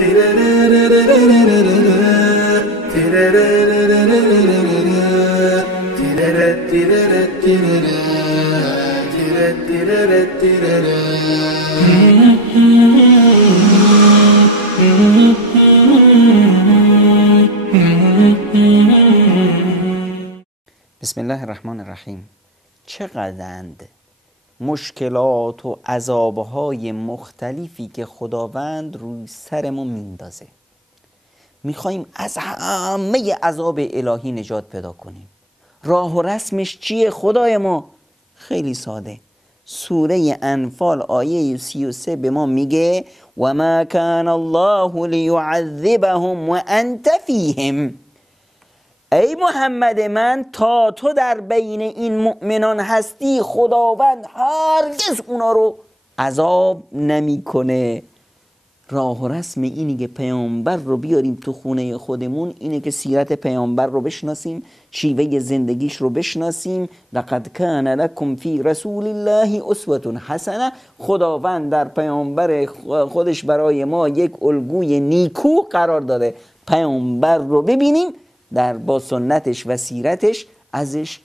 بسم الله الرحمن الرحیم. چقدرند مشکلات و عذابهای مختلفی که خداوند روی سر ما میندازه. میخواییم از همه عذاب الهی نجات پیدا کنیم. راه و رسمش چیه خدای ما؟ خیلی ساده. سوره انفال آیه 33 به ما میگه و ما کان الله لیعذبهم و انت فیهم. ای محمد من تا تو در بین این مؤمنان هستی خداوند هرگز اونا رو عذاب نمیکنه. راه و رسم اینی که پیامبر رو بیاریم تو خونه خودمون اینه که سیرت پیامبر رو بشناسیم، شیوه زندگیش رو بشناسیم. لقد کان لکم فی رسول الله اسوة حسنه. خداوند در پیامبر خودش برای ما یک الگوی نیکو قرار داده. پیامبر رو ببینیم، با سنتش و سیرتش ازش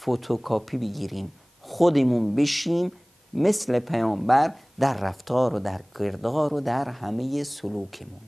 فتوکاپی بگیریم، خودمون بشیم مثل پیامبر در رفتار و در کردار و در همه سلوکمون.